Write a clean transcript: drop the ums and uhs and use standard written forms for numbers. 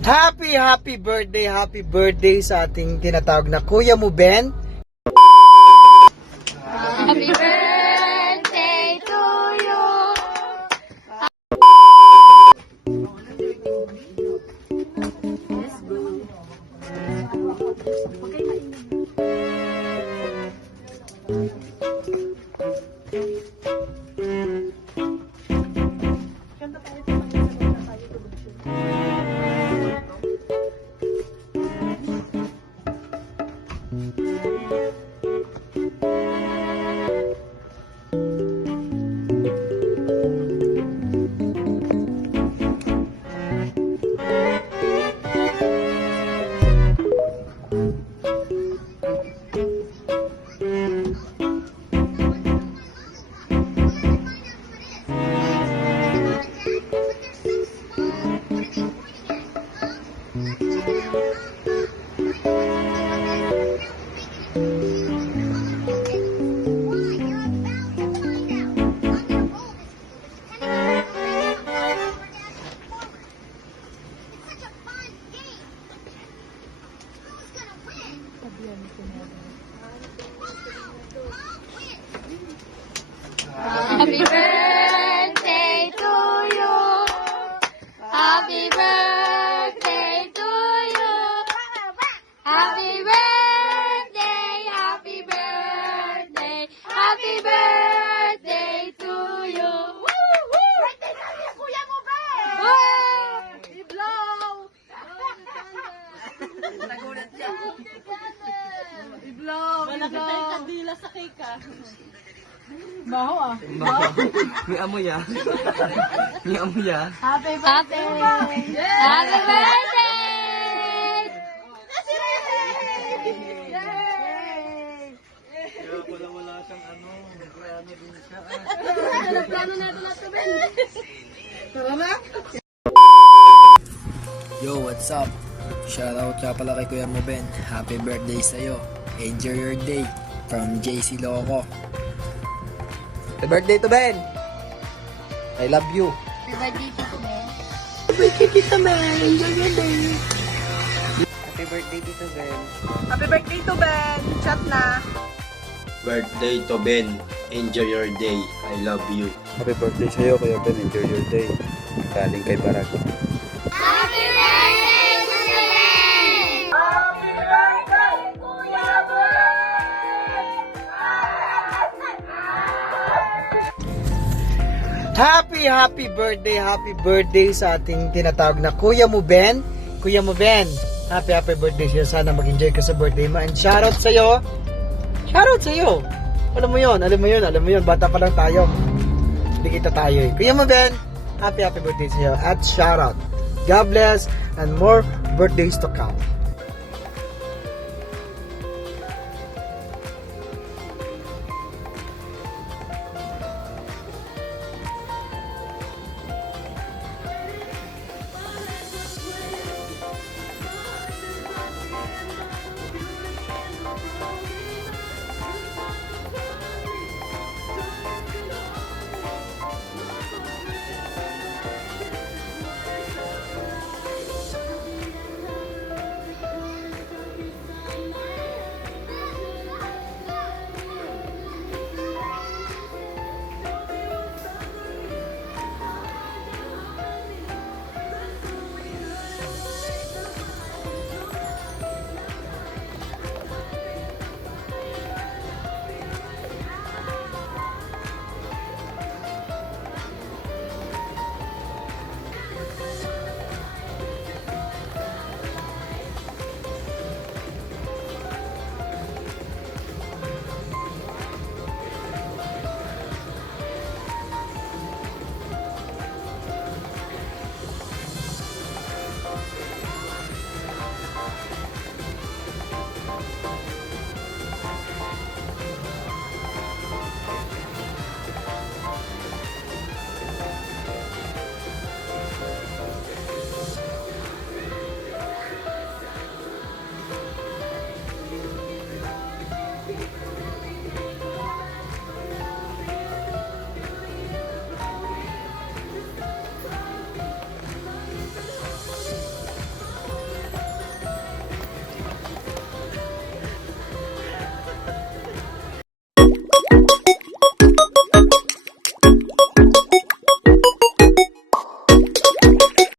Happy birthday sa ating tinatawag na Kuya mo, Ben. Happy birthday to you. Happy birthday to you. Happy birthday to you. Happy birthday, happy birthday, happy birthday to you. Birthday namin ang kuya mo, ba? I-blow! Nagulat siya. I-blow! Malaki tayo kandila sa cake, ah. Baho ah. May amoy ah. May amoy ah. Happy birthday! Happy birthday! Kaya pala wala siyang ano. Nagplano din siya. Nagplano natin natin, Ben. Tara na. Yo, what's up? Shoutout ka pala kay Kuya mo, Ben. Happy birthday sa'yo. Enjoy your day. From JC Loco. Happy birthday to Ben! I love you. Happy birthday to Ben. Happy birthday Tito Ben. Happy birthday to Ben. Chat na. Birthday to Ben. Enjoy your day. I love you. Happy birthday sa'yo, Kuya Ben. Enjoy your day. Galing kay Barag. Happy birthday to Ben! Happy birthday, Kuya Ben! Happy birthday sa ating tinatawag na Kuya mo, Ben. Kuya mo, Ben. Happy birthday sa'yo. Sana mag-enjoy ka sa birthday mo. And shoutout sa'yo. Shoutout sa'yo. Alam mo yun. Bata pa lang tayo. Hindi kita tayo eh. Kuya mo, Ben. Happy birthday sa'yo. At shoutout. God bless and more birthdays to come.